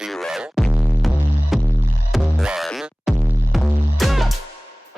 0, 1.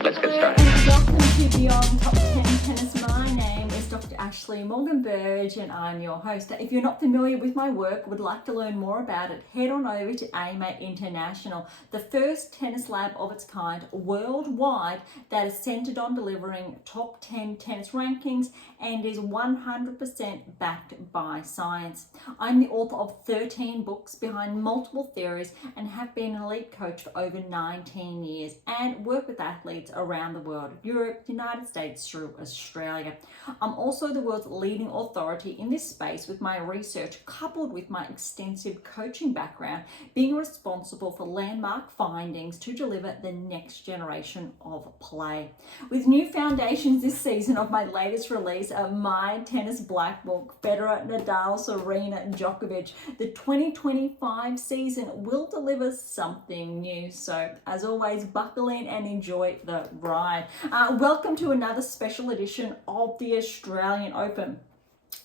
Let's get started. And welcome to Beyond Top 10 Tennis. My name is Dr. Ashley Morgan Berge and I'm your host. If you're not familiar with my work, would like to learn more about it, head on over to AM8 International, the first tennis lab of its kind worldwide that is centered on delivering top 10 tennis rankings and is 100% backed by science. I'm the author of 13 books behind multiple theories and have been an elite coach for over 19 years and work with athletes around the world, Europe, United States through Australia. I'm also the world's leading authority in this space with my research coupled with my extensive coaching background, being responsible for landmark findings to deliver the next generation of play. With new foundations this season of my latest release of My Tennis Black Book, Federer, Nadal, Serena, Djokovic, the 2025 season will deliver something new. So as always, buckle in and enjoy the ride. Welcome to another special edition of the Australian Open.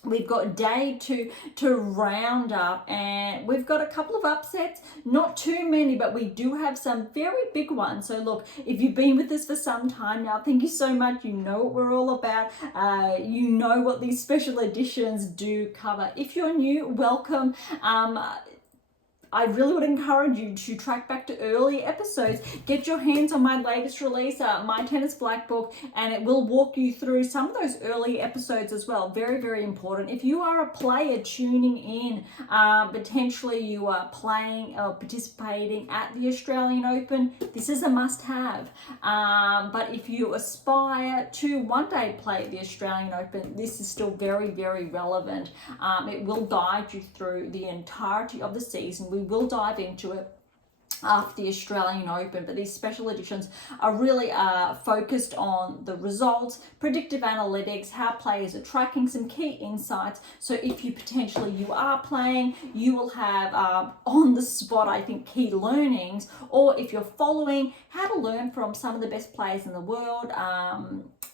We've got day two to round up and we've got a couple of upsets, not too many, but we do have some very big ones. So look, if you've been with us for some time now, thank you so much. You know what we're all about. You know what these special editions do cover. If you're new, welcome. I really would encourage you to track back to early episodes, get your hands on my latest release, My Tennis Black Book, and it will walk you through some of those early episodes as well. Very, very important. If you are a player tuning in, potentially you are playing or participating at the Australian Open, this is a must-have. But if you aspire to one day play at the Australian Open, this is still very, very relevant. It will guide you through the entirety of the season. We will dive into it after the Australian Open, but these special editions are really focused on the results, predictive analytics, how players are tracking, some key insights. So if you are playing, you will have on the spot, I think, key learnings, or if you're following, how to learn from some of the best players in the world,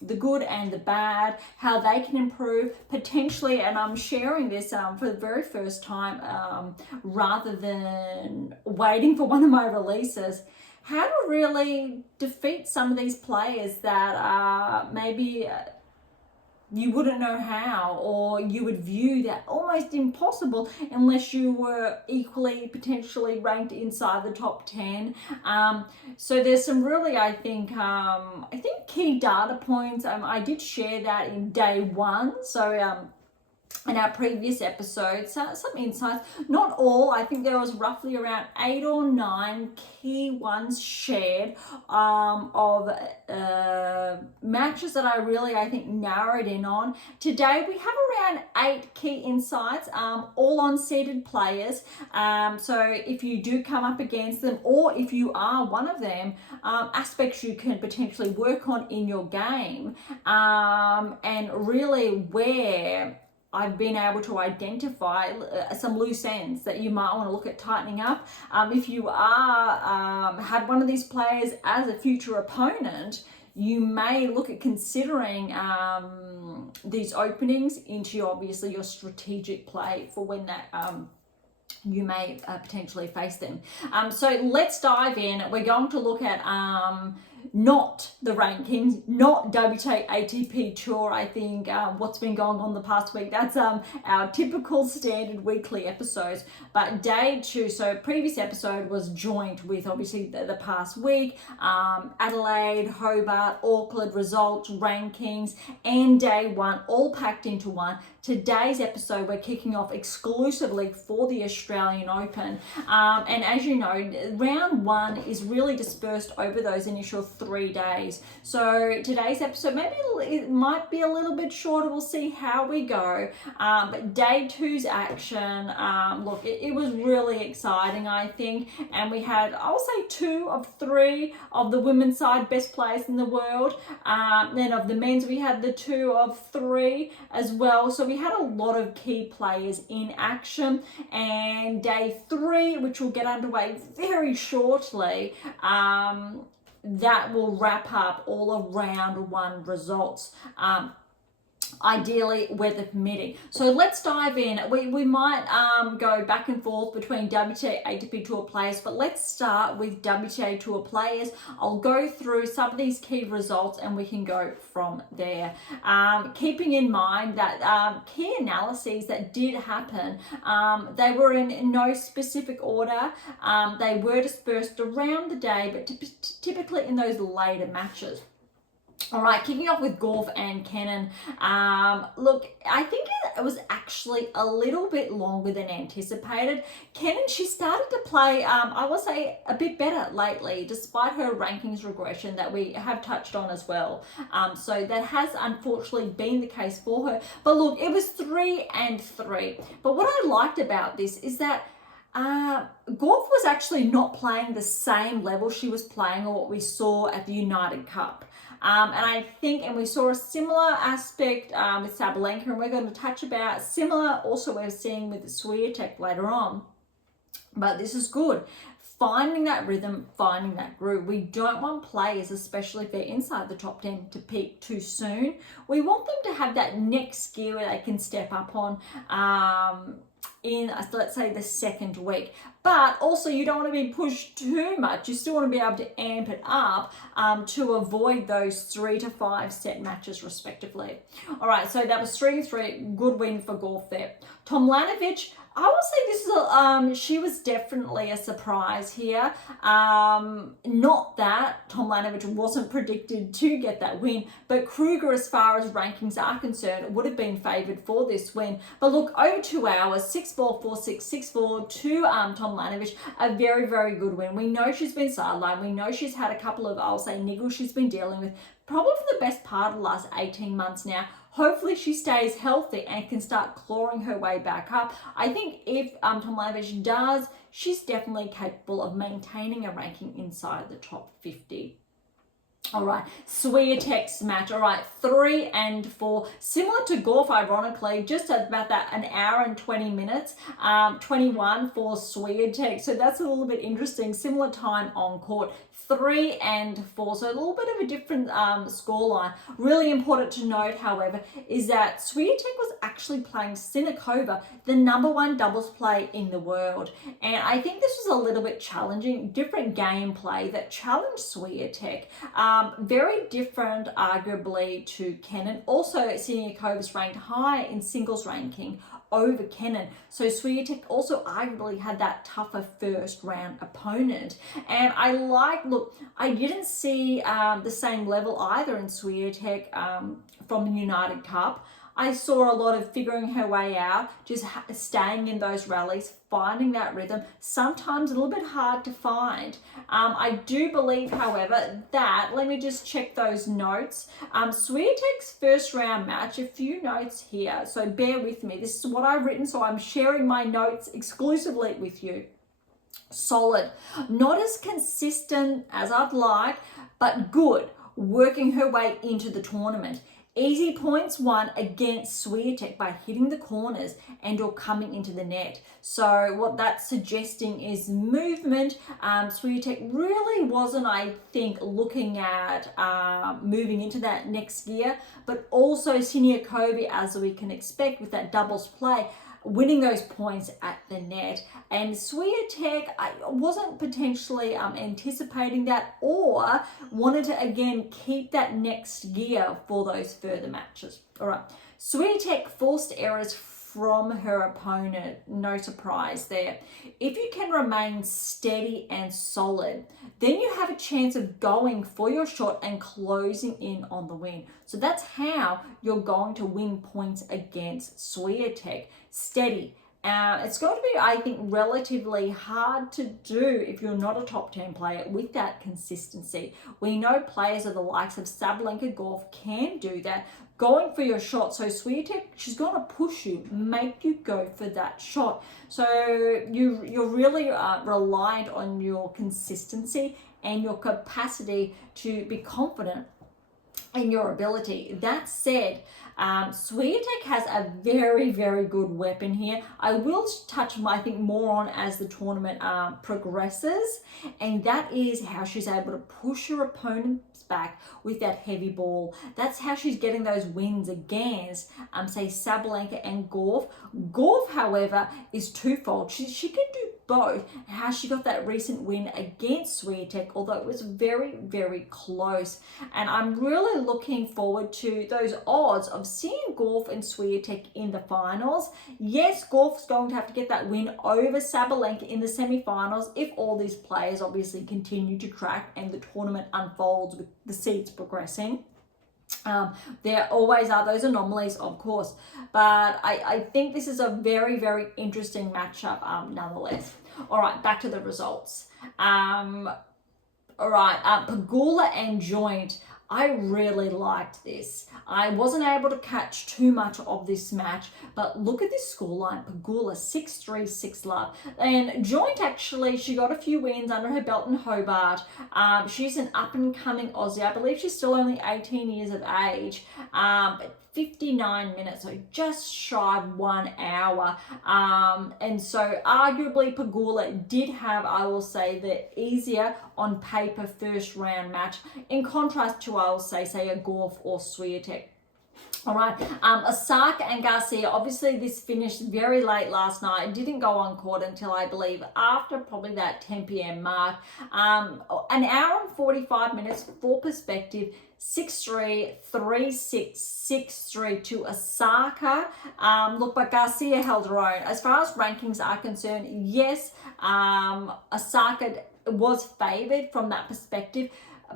the good and the bad, how they can improve potentially. And I'm sharing this for the very first time rather than waiting for one of my releases, how to really defeat some of these players that maybe you wouldn't know how, or you would view that almost impossible unless you were equally potentially ranked inside the top 10. So there's some really, I think key data points. I did share that in day one. So in our previous episodes, some insights, not all. I think there was roughly around 8 or 9 key ones shared of matches that I think narrowed in on. Today we have around 8 key insights, all on seeded players. So if you do come up against them, or if you are one of them, aspects you can potentially work on in your game, and really where I've been able to identify some loose ends that you might want to look at tightening up. If you have one of these players as a future opponent, you may look at considering these openings into your strategic play for when that you may potentially face them. So let's dive in. We're going to look at not the rankings, not WTA ATP Tour. I think what's been going on the past week, that's our typical standard weekly episodes. But day two, so previous episode was joint with obviously the past week, Adelaide, Hobart, Auckland results, rankings, and day one, all packed into one. Today's episode, we're kicking off exclusively for the Australian Open. And as you know, round one is really dispersed over those initial 3 days. So today's episode, maybe it might be a little bit shorter. We'll see how we go. But day two's action, look, it was really exciting, I think. And we had, I'll say 2 of 3 of the women's side best players in the world. Then of the men's, we had the 2 of 3 as well. So we had a lot of key players in action. And day 3, which will get underway very shortly, that will wrap up all of round one results. ideally weather permitting. So let's dive in. We might go back and forth between WTA ATP Tour players, but let's start with WTA Tour players. I'll go through some of these key results and we can go from there. Keeping in mind that key analyses that did happen, they were in no specific order. They were dispersed around the day, but typically in those later matches. All right, kicking off with Gauff and Kenin. Look, I think it was actually a little bit longer than anticipated. Kenin, she started to play, I will say, a bit better lately, despite her rankings regression that we have touched on as well. So that has unfortunately been the case for her. But look, it was 3-3. But what I liked about this is that Gauff was actually not playing the same level she was playing or what we saw at the United Cup. And I think, and we saw a similar aspect with Sabalenka, and we're going to touch about similar also we're seeing with the Swiatek later on. But this is good. Finding that rhythm, finding that groove. We don't want players, especially if they're inside the top 10, to peak too soon. We want them to have that next gear where they can step up on in, let's say, the second week. But also you don't want to be pushed too much. You still want to be able to amp it up to avoid those 3 to 5 set matches respectively. All right, so that was 3-3, good win for Gauff there. Tomljanovic, I will say this is she was definitely a surprise here. Not that Tomljanovic wasn't predicted to get that win, but Kruger, as far as rankings are concerned, would have been favoured for this win. But look, over 2 hours, 6-4, 4-6, 6-4 to Tomljanovic, a very, very good win. We know she's been sidelined. We know she's had a couple of, I'll say, niggles she's been dealing with, probably for the best part of the last 18 months now. Hopefully she stays healthy and can start clawing her way back up. I think if Tomljanovic does, she's definitely capable of maintaining a ranking inside the top 50. All right, Swiatek's match. All right, 3-4. Similar to Gauff, ironically, just about that, an hour and 20 minutes. 21 for Swiatek. So that's a little bit interesting. Similar time on court. 3-4. So a little bit of a different scoreline. Really important to note, however, is that Swiatek was actually playing Sinner, the #1 doubles play in the world. And I think this was a little bit challenging. Different gameplay that challenged Swiatek. Very different, arguably, to Kenin. Also, Sinner ranked high in singles ranking over Kenin. So Swiatek also arguably had that tougher first round opponent. And I look, I didn't see the same level either in Swiatek from the United Cup. I saw a lot of figuring her way out, just staying in those rallies, finding that rhythm, sometimes a little bit hard to find. I do believe, however, that, let me just check those notes. Swiatek's first round match, a few notes here, so bear with me. This is what I've written, so I'm sharing my notes exclusively with you. Solid. Not as consistent as I'd like, but good. Working her way into the tournament. Easy points won against Swiatek by hitting the corners and or coming into the net. So what that's suggesting is movement. Swiatek really wasn't, I think, looking at moving into that next gear, but also Sinner, as we can expect with that doubles play, winning those points at the net. And Swiatek, I wasn't potentially anticipating that or wanted to, again, keep that next gear for those further matches. All right, Swiatek forced errors from her opponent, no surprise there. If you can remain steady and solid, then you have a chance of going for your shot and closing in on the win. So that's how you're going to win points against Swiatek. Steady. It's going to be, I think, relatively hard to do if you're not a top 10 player with that consistency. We know players of the likes of Sabalenka, Gauff can do that, going for your shot. So Swiatek, she's going to push you, make you go for that shot. So you're really reliant on your consistency and your capacity to be confident in your ability. That said, Swiatek has a very, very good weapon here. I will touch, I think, more on as the tournament progresses, and that is how she's able to push her opponents back with that heavy ball. That's how she's getting those wins against, say, Sabalenka and Gauff. Gauff, however, is twofold. She can do both. How she got that recent win against Swiatek, although it was very, very close. And I'm really looking forward to those odds of seeing Gauff and Swiatek in the finals. Yes, Gauff's going to have to get that win over Sabalenka in the semi-finals if all these players obviously continue to track and the tournament unfolds with the seeds progressing. There always are those anomalies, of course, but I think this is a very, very interesting matchup nonetheless. All right, back to the results. All right, Pegula and Joint. I really liked this. I wasn't able to catch too much of this match, but look at this scoreline. Pegula 6-3, 6-love. And Joint, actually, she got a few wins under her belt in Hobart. She's an up-and-coming Aussie. I believe she's still only 18 years of age, but 59 minutes, so just shy of 1 hour. And so arguably Pegula did have, I will say, the easier on paper first round match, in contrast to, I will say a Gauff or Swiatek. All right, Osaka and Garcia, obviously this finished very late last night. It didn't go on court until, I believe, after probably that 10 p.m. mark. An hour and 45 minutes for perspective. 6-3, 3-6, 6-3 to Osaka. Look, but Garcia held her own. As far as rankings are concerned, yes, Osaka was favoured from that perspective,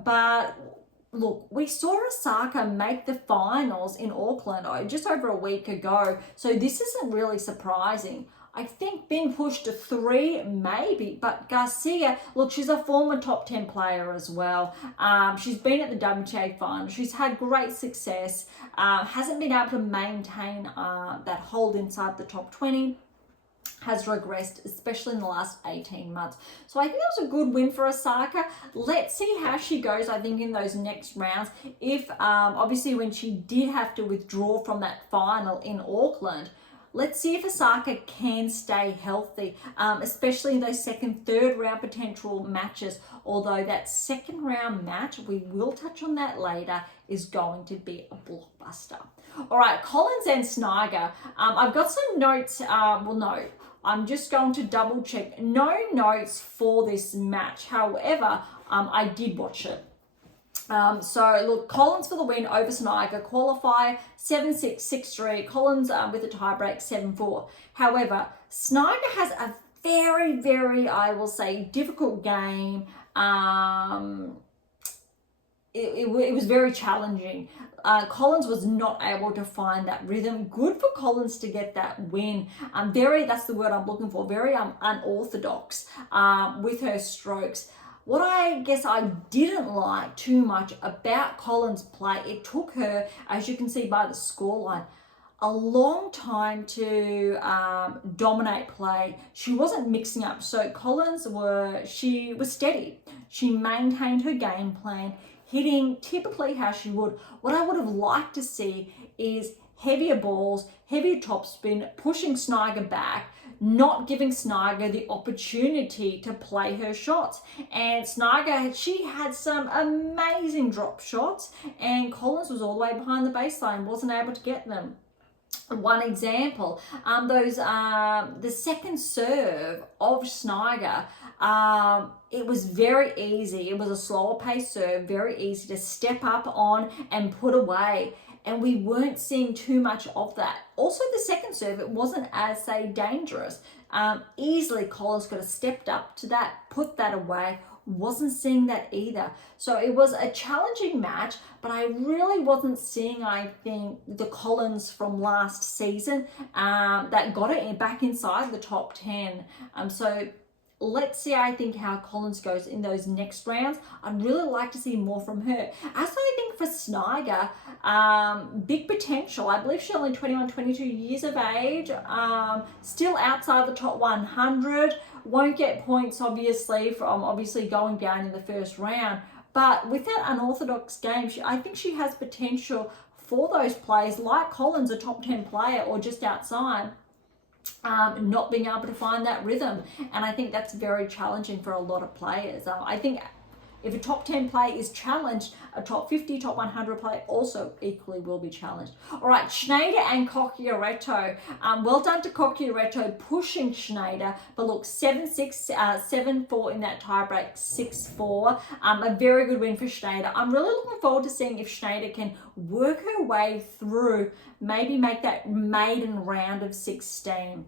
but look, we saw Osaka make the finals in Auckland just over a week ago, so this isn't really surprising. I think being pushed to 3, maybe, but Garcia, look, she's a former top 10 player as well. She's been at the WTA final. She's had great success, hasn't been able to maintain that hold inside the top 20. Has regressed, especially in the last 18 months. So I think that was a good win for Osaka. Let's see how she goes, I think, in those next rounds. If, obviously, when she did have to withdraw from that final in Auckland, let's see if Osaka can stay healthy, especially in those second, third round potential matches. Although that second round match, we will touch on that later, is going to be a blockbuster. All right, Collins and Snyder. I've got some notes. No, I'm just going to double check. No notes for this match. However, I did watch it. So look, Collins for the win over Snyder, qualifier 7-6, 6-3, Collins with a tiebreak 7-4. However, Snyder has a very, very, I will say, difficult game. It was very challenging. Collins was not able to find that rhythm. Good for Collins to get that win. That's the word I'm looking for, very unorthodox with her strokes. What I guess I didn't like too much about Collins' play, it took her, as you can see by the scoreline, a long time to dominate play. She wasn't mixing up. So Collins she was steady. She maintained her game plan, hitting typically how she would. What I would have liked to see is heavier balls, heavier topspin, pushing Snyder back, not giving Snyder the opportunity to play her shots. And Snyder, she had some amazing drop shots, and Collins was all the way behind the baseline, wasn't able to get them. One example, the second serve of Snyder, it was very easy. It was a slower pace serve, very easy to step up on and put away. And we weren't seeing too much of that. Also, the second serve, it wasn't as, say, dangerous. Easily, Collins could have stepped up to that, put that away. Wasn't seeing that either. So it was a challenging match, but I really wasn't seeing, I think, the Collins from last season that got it back inside the top 10. So let's see, I think, how Collins goes in those next rounds. I'd really like to see more from her. As I think for Snyder, big potential. I believe she's only 21, 22 years of age, still outside the top 100. Won't get points, obviously, from going down in the first round. But with that unorthodox game, I think she has potential for those players like Collins, a top 10 player or just outside, not being able to find that rhythm. And I think that's very challenging for a lot of players. I think if a top 10 player is challenged, a top 50, top 100 player also equally will be challenged. All right, Schneider and Cocchiaretto. Well done to Cocchiaretto pushing Schneider, but look, 7-6, 7-4 in that tiebreak, 6-4. A very good win for Schneider. I'm really looking forward to seeing if Schneider can work her way through, maybe make that maiden round of 16.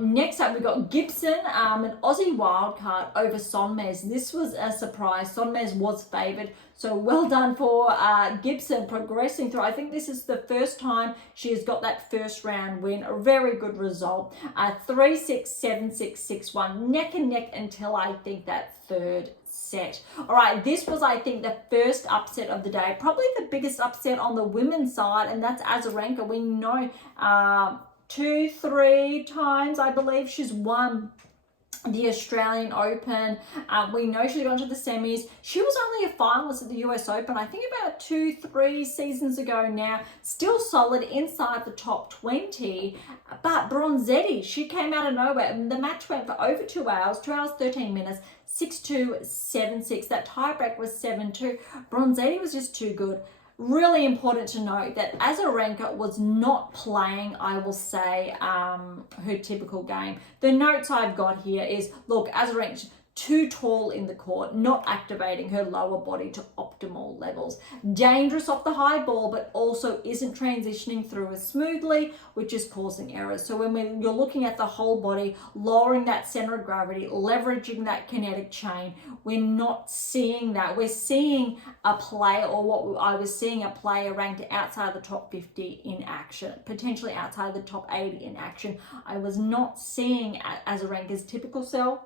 Next up, we got Gibson, an Aussie wildcard over Sonmez. This was a surprise. Sonmez was favoured, so well done for Gibson progressing through. I think this is the first time she has got that first round win. A very good result. 3-6, 7-6, 6-1, neck and neck until I think that third set. All right, this was, I think, the first upset of the day, probably the biggest upset on the women's side, and that's Azarenka. We know 2-3 times, I believe, she's won the Australian Open. We know she's gone to the semis. She was only a finalist at the US Open, I think about 2-3 seasons ago now. Still solid inside the top 20. But Bronzetti, she came out of nowhere. The match went for over 2 hours, 2 hours, 13 minutes, 6-2, 7-6. That tiebreak was 7-2. Bronzetti was just too good. Really important to note that Azarenka was not playing, I will say, her typical game. The notes I've got here is, look, Azarenka's too tall in the court, not activating her lower body to optimal levels. Dangerous off the high ball, but also isn't transitioning through as smoothly, which is causing errors. So when you're looking at the whole body, lowering that center of gravity, leveraging that kinetic chain, we're not seeing that. We're seeing a player, or what I was seeing, a player ranked outside the top 50 in action, potentially outside the top 80 in action. I was not seeing Azarenka's typical self.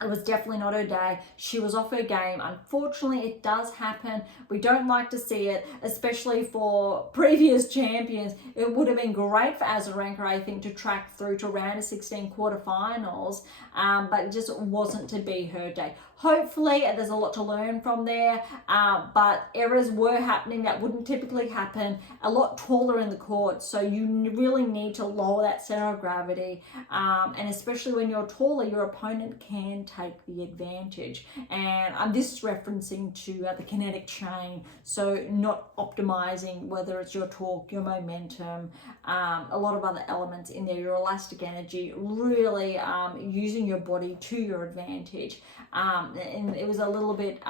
It was definitely not her day. She was off her game. Unfortunately, it does happen. We don't like to see it, especially for previous champions. It would have been great for Azarenka, I think, to track through to round of 16 quarterfinals, but it just wasn't to be her day. Hopefully, there's a lot to learn from there, but errors were happening that wouldn't typically happen. A lot taller in the court, so you really need to lower that center of gravity, and especially when you're taller, your opponent can take the advantage. And this is referencing to the kinetic chain, so not optimizing whether it's your torque, your momentum, a lot of other elements in there, your elastic energy, really using your body to your advantage. And it was a little bit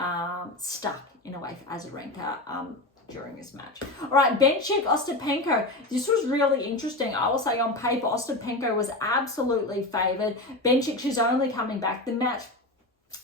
stuck in a way for Azarenka during this match. All right, Bencic, Ostapenko. This was really interesting. I will say on paper, Ostapenko was absolutely favoured. Bencic, she's only coming back. The match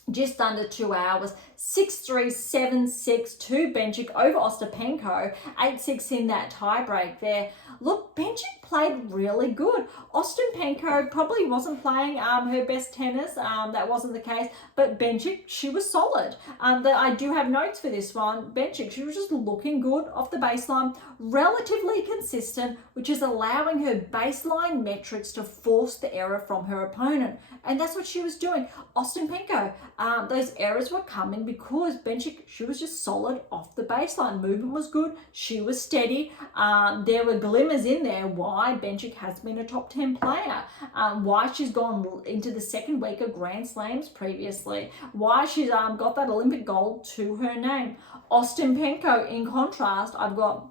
just under 2 hours, 6-3, 7-6 to Bencic over Ostapenko, 8-6 in that tiebreak there. Look, Bencic played really good. Ostapenko probably wasn't playing her best tennis. That wasn't the case. But Bencic, she was solid. I do have notes for this one. Bencic, she was just looking good off the baseline, relatively consistent, which is allowing her baseline metrics to force the error from her opponent. And that's what she was doing. Ostapenko, those errors were coming because Bencic, she was just solid off the baseline. Movement was good. She was steady. There were glimmers in there why Bencic has been a top 10 player, why she's gone into the second week of Grand Slams previously, why she's got that Olympic gold to her name. Ostapenko, in contrast, I've got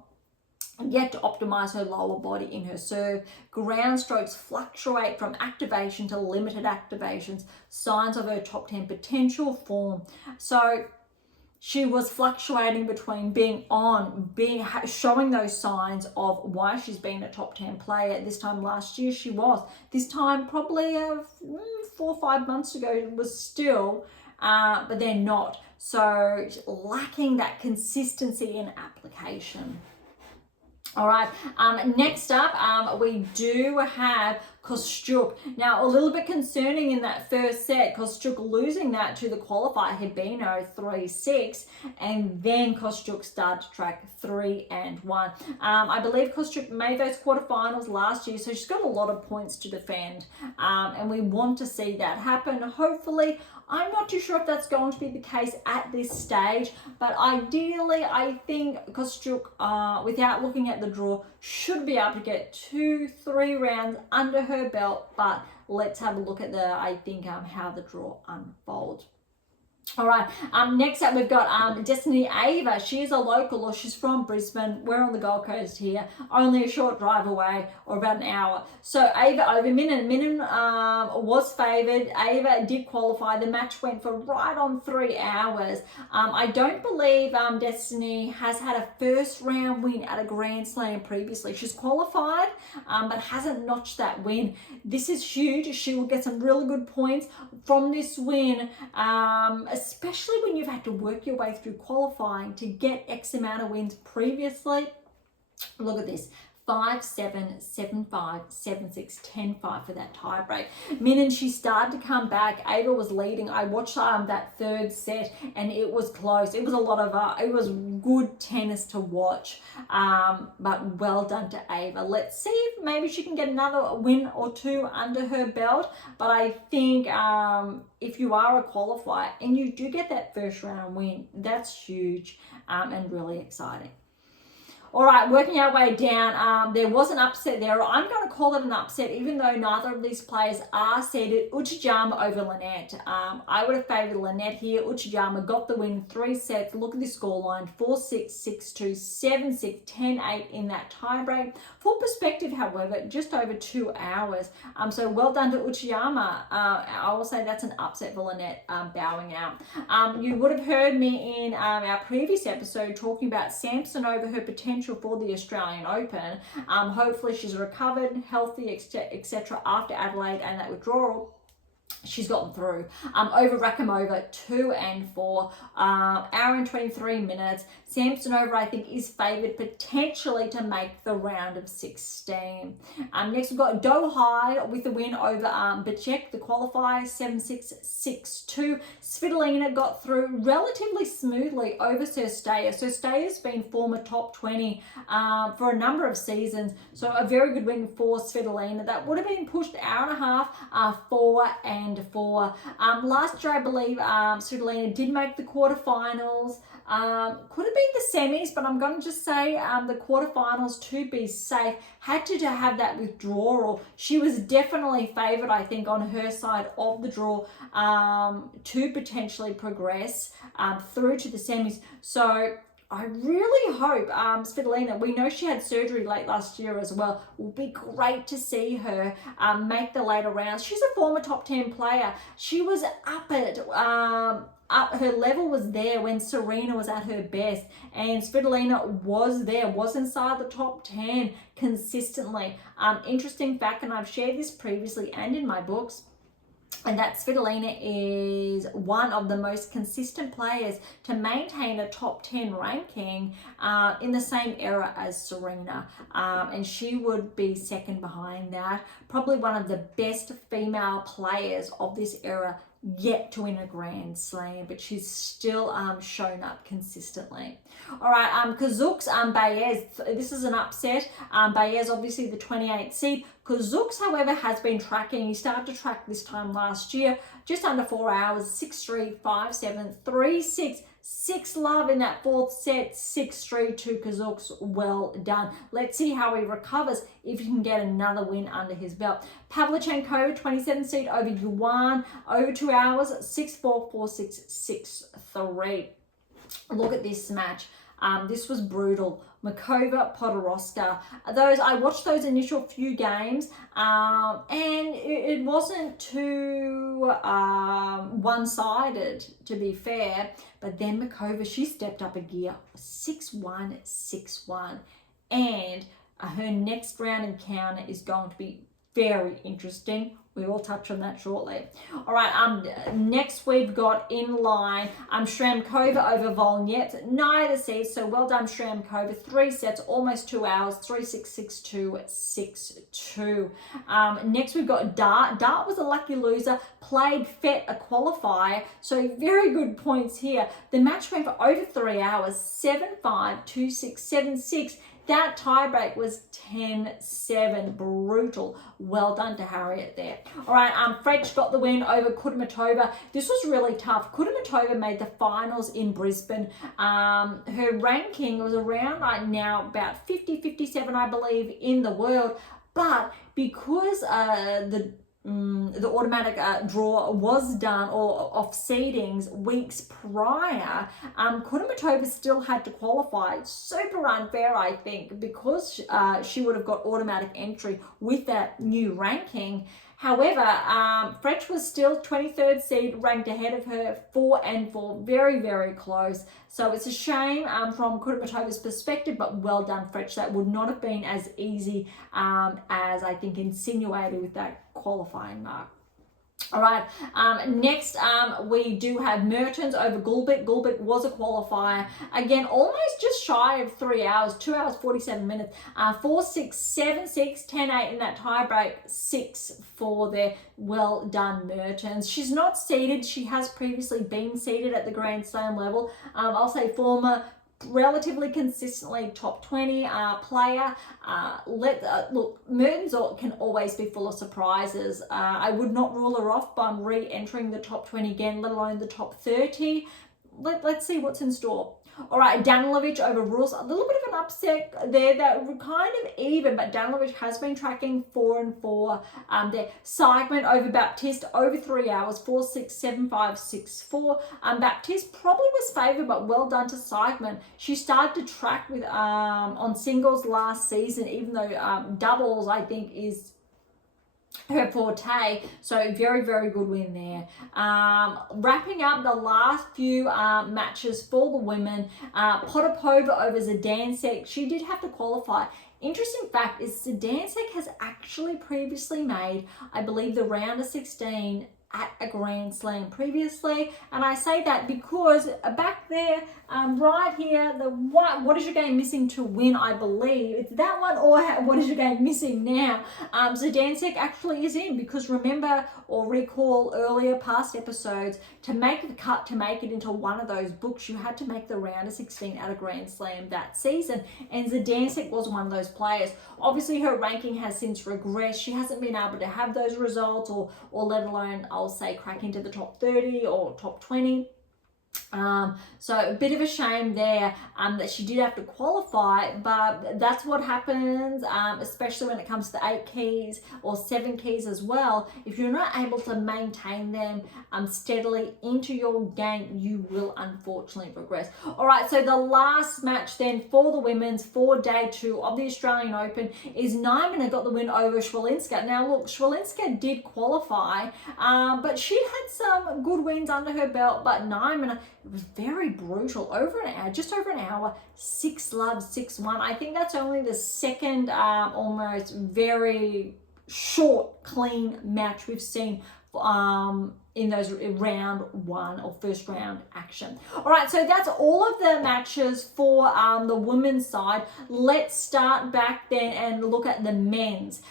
yet to optimize her lower body in her serve. Ground strokes fluctuate from activation to limited activations, signs of her top 10 potential form. So she was fluctuating between being on, showing those signs of why she's been a top 10 player. This time last year she was. This time probably 4 or 5 months ago it was still, but they're not. So lacking that consistency in application. All right, next up, we do have Kostyuk. Now, a little bit concerning in that first set, Kostyuk losing that to the qualifier Hibino 3-6, and then Kostyuk started to track 3-1. I believe Kostyuk made those quarterfinals last year, so she's got a lot of points to defend, and we want to see that happen. Hopefully, I'm not too sure if that's going to be the case at this stage, but ideally, I think Kostyuk, without looking at the draw, should be able to get 2-3 rounds under her belt, but let's have a look at how the draw unfolds. All right, next up we've got Destiny Ava. She is a local, or she's from Brisbane. We're on the Gold Coast here, only a short drive away, or about an hour. So Ava over Minen. Minen was favoured. Ava did qualify. The match went for right on 3 hours. I don't believe Destiny has had a first round win at a Grand Slam previously. She's qualified, but hasn't notched that win. This is huge. She will get some really good points from this win, especially when you've had to work your way through qualifying to get X amount of wins previously. Look at this. 5-7, 7-5, 7-6, 10-5 for that tiebreak. Minen, she started to come back. Ava was leading. I watched that third set, and it was close. It was a lot of it was good tennis to watch, but well done to Ava. Let's see if maybe she can get another win or two under her belt. But I think if you are a qualifier and you do get that first round win, that's huge and really exciting. All right, working our way down, there was an upset there. I'm going to call it an upset, even though neither of these players are seeded. Uchijama over Lynette. I would have favoured Lynette here. Uchijama got the win, 3 sets. Look at this scoreline, 4-6, 6-2, 7-6, 10-8 in that tiebreak. For perspective, however, just over 2 hours. So well done to Uchijama. I will say that's an upset for Lynette, bowing out. You would have heard me in our previous episode talking about Sampson over her potential for the Australian Open. Hopefully she's recovered, healthy, etc. after Adelaide and that withdrawal. She's gotten through. Over Rakimova, 2-4, hour and 23 minutes. Sampson over, I think, is favoured potentially to make the round of 16. Next, we've got Dohai with the win over Bencic, the qualifier, 7-6, 6-2. Svitolina got through relatively smoothly over Cirstea. Cirstea's been former top 20 for a number of seasons, so a very good win for Svitolina. That would have been pushed hour and a half, 4-4. Last year, I believe Svitolina did make the quarterfinals. Could have been the semis, but I'm going to just say the quarterfinals to be safe. Had to have that withdrawal. She was definitely favoured, I think, on her side of the draw to potentially progress through to the semis. So I really hope Svitolina, we know she had surgery late last year as well. It will be great to see her make the later rounds. She's a former top 10 player. She was her level was there when Serena was at her best, and Svitolina was there, was inside the top 10 consistently. Interesting fact, and I've shared this previously and in my books, and that Svitolina is one of the most consistent players to maintain a top 10 ranking in the same era as Serena. And she would be second behind that. Probably one of the best female players of this era yet to win a Grand Slam, but she's still shown up consistently. All right, Kazuks, Baez, this is an upset. Baez, obviously the 28th seed. Kazuks, however, has been tracking. He started to track this time last year, just under 4 hours, 6-3, 5-7, 3-6. 6-love in that fourth set, 6-3 to Kazuks. Well done. Let's see how he recovers if he can get another win under his belt. Pavlyuchenko, 27th seed over Yuan, over 2 hours, 6-4, 4-6, 6-3. Look at this match. This was brutal. Muchova, Podoroska. I watched those initial few games, and it wasn't too one-sided, to be fair. But then Muchova, she stepped up a gear, 6-1, 6-1, and her next round encounter is going to be very interesting. We will touch on that shortly. All right, next we've got in line Shramkova over Volnyets. Neither seeds, so well done Shramkova. 3 sets, almost 2 hours, 3-6, 6-2, 6-2. Next we've got Dart. Dart was a lucky loser, played Fett, a qualifier, so very good points here. The match went for over 3 hours, 7-5, 2-6, 7-6. That tiebreak was 10-7. Brutal. Well done to Harriet there. All right, French got the win over Kudermetova. This was really tough. Kudermetova made the finals in Brisbane. Her ranking was around right now about 50, 57, I believe, in the world. But because the automatic draw was done, or off seedings weeks prior, Kudermetova still had to qualify. Super unfair, I think, because she would have got automatic entry with that new ranking. However, French was still 23rd seed, ranked ahead of her, 4-4, very, very close. So it's a shame from Kudermetova's perspective, but well done, French. That would not have been as easy as I think insinuated with that qualifying mark. All right, next we do have Mertens over Gulbik. Gulbik was a qualifier. Again, almost just shy of 3 hours, 2 hours, 47 minutes. 4-6, 7-6, 10-8 in that tiebreak, 6-4 there. Well done, Mertens. She's not seeded. She has previously been seeded at the Grand Slam level. I'll say former relatively consistently top 20 player. Look, Mertens can always be full of surprises. I would not rule her off by re-entering the top 20 again, let alone the top 30. Let's see what's in store. All right, Danilovic over Rus. A little bit of an upset there. That were kind of even, but Danilovic has been tracking 4-4 there. Seigman over Baptiste over 3 hours, 4-6, 7-5, 6-4. Baptiste probably was favoured, but well done to Seigman. She started to track with on singles last season, even though doubles I think is her forte, so very, very good win there. Wrapping up the last few matches for the women, Potapova over Zidansek. She did have to qualify. Interesting fact is Zidansek has actually previously made, I believe, the round of 16 at a Grand Slam previously, and I say that because back there, right here, the what is your game missing to win, I believe it's that one, or what is your game missing now. Zidansek actually is in, because remember or recall earlier past episodes, to make the cut, to make it into one of those books, you had to make the round of 16 at a Grand Slam that season, and Zidansek was one of those players. Obviously her ranking has since regressed. She hasn't been able to have those results, or let alone, I'll say, crack into the top 30 or top 20. So a bit of a shame there that she did have to qualify, but that's what happens, especially when it comes to 8 keys or 7 keys as well. If you're not able to maintain them steadily into your game, you will unfortunately regress. All right, so the last match then for the women's for day 2 of the Australian Open is Nyman got the win over Swiatek. Now look, Swiatek did qualify, but she had some good wins under her belt, but Nyman, it was very brutal, over an hour, just over an hour, 6-love, 6-1. I think that's only the second almost very short, clean match we've seen in those round 1 or first round action. All right, so that's all of the matches for the women's side. Let's start back then and look at the men's.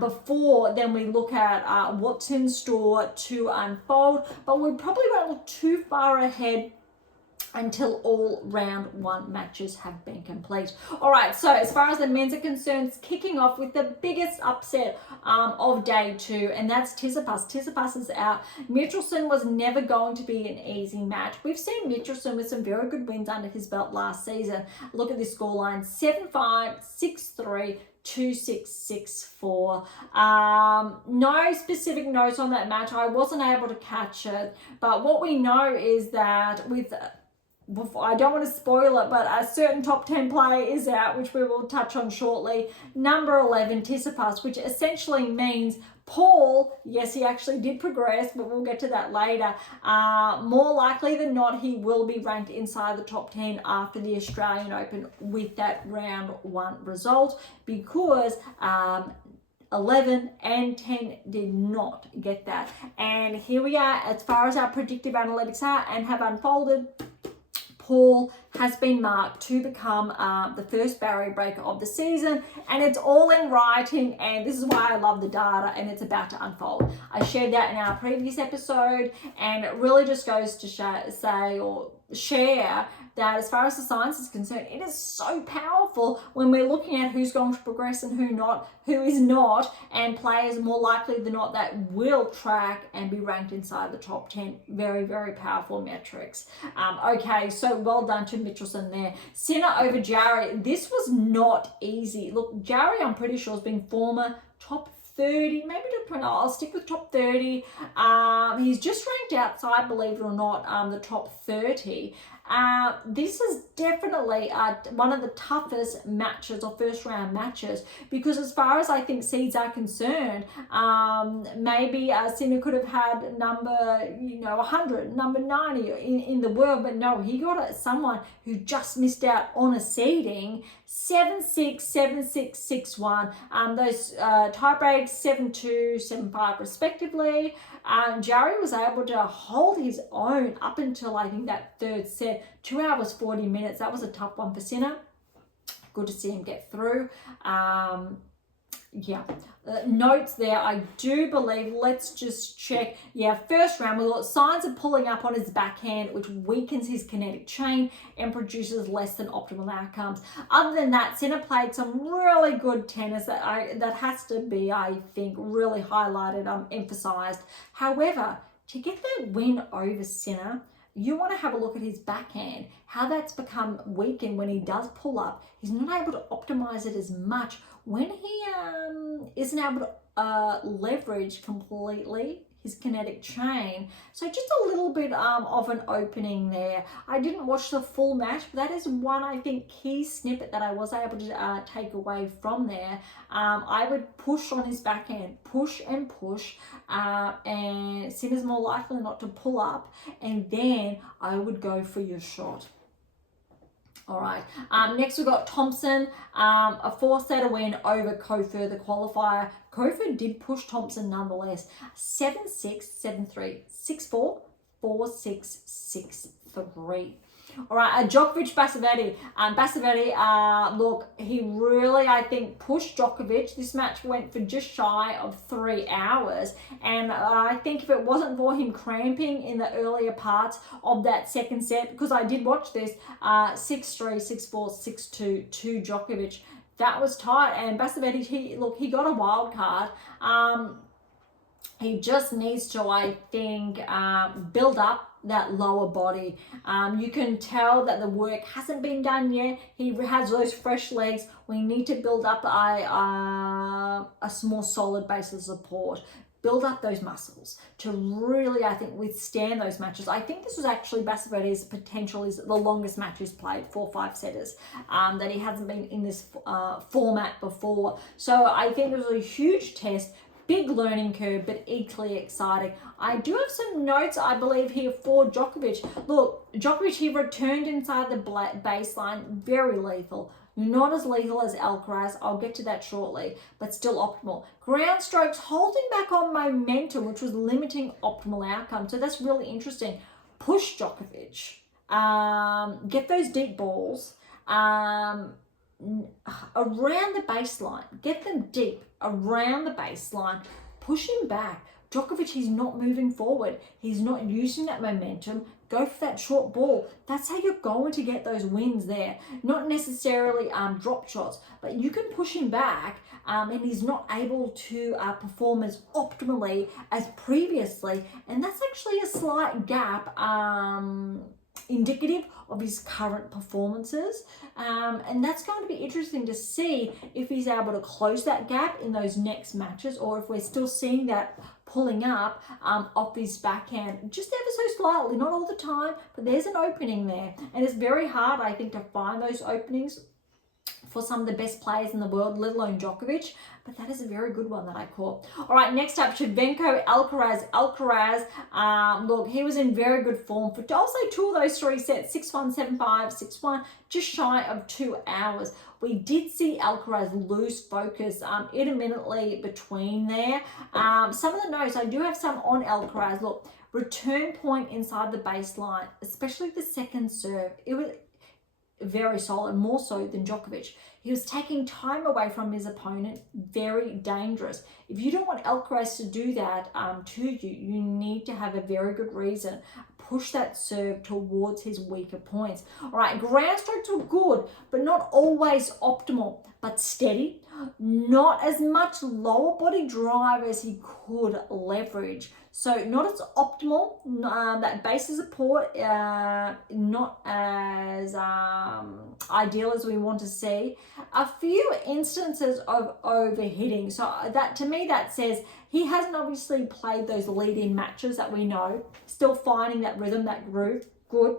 Before then we look at what's in store to unfold, but we probably won't look too far ahead until all round 1 matches have been complete. All right, so as far as the men's are concerned, it's kicking off with the biggest upset of day 2, and that's Tsitsipas. Tsitsipas is out. Michelson was never going to be an easy match. We've seen Michelson with some very good wins under his belt last season. Look at this scoreline, 7-5, 6-3, 2-6, 6-4. No specific notes on that match. I wasn't able to catch it, but what we know is that with I don't want to spoil it, but a certain top 10 player is out, which we will touch on shortly. Number 11, Tsitsipas, which essentially means Paul, yes, he actually did progress, but we'll get to that later. More likely than not, he will be ranked inside the top 10 after the Australian Open with that round 1 result, because 11 and 10 did not get that. And here we are as far as our predictive analytics are and have unfolded. Paul has been marked to become the first barrier breaker of the season, and it's all in writing, and this is why I love the data, and it's about to unfold. I shared that in our previous episode, and it really just goes to share that as far as the science is concerned, it is so powerful when we're looking at who's going to progress and who is not, and players more likely than not that will track and be ranked inside the top 10. Very, very powerful metrics. Okay, so well done to Michelson there. Sinner over Jarry. This was not easy. Look, Jarry, I'm pretty sure, has been former top 30, maybe I'll stick with top 30. He's just ranked outside, believe it or not, the top 30. This is definitely one of the toughest matches or first round matches, because as far as I think seeds are concerned, maybe Sinner could have had number 100, number 90 in the world, but no, he got someone who just missed out on a seeding. 7-6, 7-6, 6-1. Those tie breaks 7-2, 7-5 respectively. Jarry was able to hold his own up until I think that third set, 2 hours 40 minutes. That was a tough one for Sinner. Good to see him get through. Notes there, I do believe, let's just check. First round, we got signs of pulling up on his backhand, which weakens his kinetic chain and produces less than optimal outcomes. Other than that, Sinner played some really good tennis that has to be, I think, really highlighted, emphasized. However, to get that win over Sinner, you want to have a look at his backhand, how that's become weakened when he does pull up. He's not able to optimize it as much when he isn't able to leverage completely his kinetic chain. So just a little bit of an opening there. I didn't watch the full match, but that is one, I think, key snippet that I was able to take away from there. I would push on his backhand, push and push, and Sinner's more likely not to pull up, and then I would go for your shot. All right, next we've got Thompson, a 4-setter win over Kofer, the qualifier. Kofer did push Thompson nonetheless, 7-6, 7-3, 6-4, 4-6, 6-3. All right, Djokovic, Basavetti, look, he really, I think, pushed Djokovic. This match went for just shy of 3 hours. And I think if it wasn't for him cramping in the earlier parts of that second set, because I did watch this, 6-3, 6-4, 6-2 to Djokovic, that was tight. And Basavetti, he got a wild card. He just needs to, I think, build up that lower body. You can tell that the work hasn't been done yet. He has those fresh legs. We need to build up a more solid base of support. Build up those muscles to really, I think, withstand those matches. I think this was actually Basavetti's potential is the longest match he's played, 4 5-setters, that he hasn't been in this format before. So I think it was a huge test. Big learning curve, but equally exciting. I do have some notes, I believe, here for Djokovic. Look, Djokovic, he returned inside the baseline, very lethal. Not as lethal as Alcaraz, I'll get to that shortly, but still optimal. Ground strokes, holding back on momentum, which was limiting optimal outcome. So that's really interesting. Push Djokovic, get those deep balls, around the baseline, get them deep around the baseline, push him back. Djokovic, he's not moving forward. He's not using that momentum. Go for that short ball. That's how you're going to get those wins there. Not necessarily drop shots, but you can push him back and he's not able to perform as optimally as previously. And that's actually a slight gap indicative of his current performances, and that's going to be interesting to see if he's able to close that gap in those next matches, or if we're still seeing that pulling up off his backhand just ever so slightly, not all the time, but there's an opening there, and it's very hard, I think, to find those openings for some of the best players in the world, let alone Djokovic, but that is a very good one that I caught. All right, next up, Shevchenko, Alcaraz. Look, he was in very good form for, I'll say, 2 of those 3 sets, 6-1, 7-5, 6-1, just shy of 2 hours. We did see Alcaraz lose focus intermittently between there. Some of the notes, I do have some on Alcaraz. Look, return point inside the baseline, especially the second serve, it was very solid, more so than Djokovic. He was taking time away from his opponent, very dangerous. If you don't want Alcaraz to do that to you, you need to have a very good reason. Push that serve towards his weaker points. All right, ground strokes were good, but not always optimal, but steady. Not as much lower body drive as he could leverage. So not as optimal, that base of support, not as ideal as we want to see. A few instances of overhitting. So that, to me, that says he hasn't obviously played those lead-in matches that we know. Still finding that rhythm, that groove, good.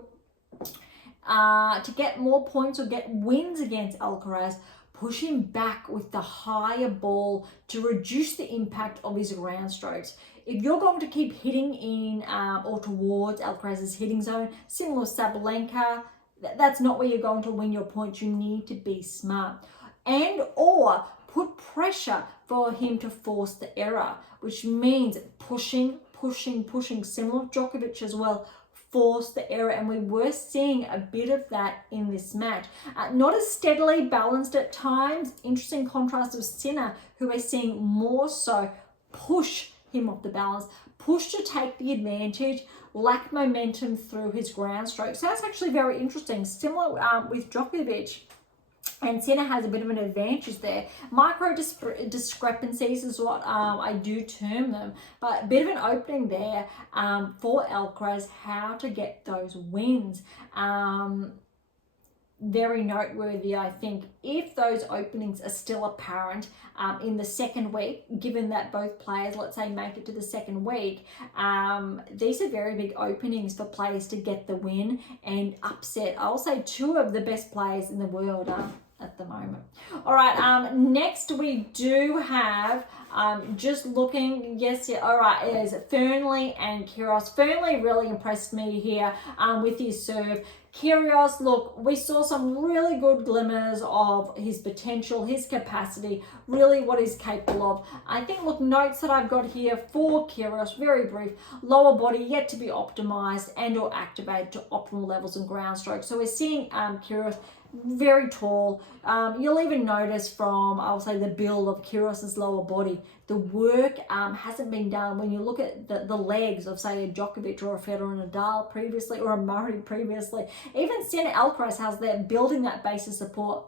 To get more points or get wins against Alcaraz, push him back with the higher ball to reduce the impact of his ground strokes. If you're going to keep hitting in or towards Alcaraz's hitting zone, similar to Sabalenka, that's not where you're going to win your points. You need to be smart. And or put pressure for him to force the error, which means pushing, similar to Djokovic as well, force the error, and we were seeing a bit of that in this match. Not as steadily balanced at times. Interesting contrast of Sinner, who we're seeing more so push him off the balance, push to take the advantage, lack momentum through his ground strokes. So that's actually very interesting. Similar with Djokovic. And Sinner has a bit of an advantage there. Micro discrepancies is what I do term them. But a bit of an opening there for Alcaraz, how to get those wins. Very noteworthy, I think, if those openings are still apparent in the second week, given that both players, let's say, make it to the second week. These are very big openings for players to get the win and upset, I'll say, two of the best players in the world at the moment. All right, next we do have, just looking, all right, it is Fernley and Kyrgios. Fernley really impressed me here with his serve. Kyrgios, look, we saw some really good glimmers of his potential, his capacity, really what he's capable of. I think, look, notes that I've got here for Kyrgios, very brief. Lower body yet to be optimized and or activated to optimal levels in ground stroke. So we're seeing Kyrgios very tall. You'll even notice from, I'll say, the build of Kyrgios's lower body, the work hasn't been done. When you look at the legs of, say, a Djokovic or a Federer and Nadal previously, or a Murray previously, even Sinner, Alcaraz, how's they're building that base of support.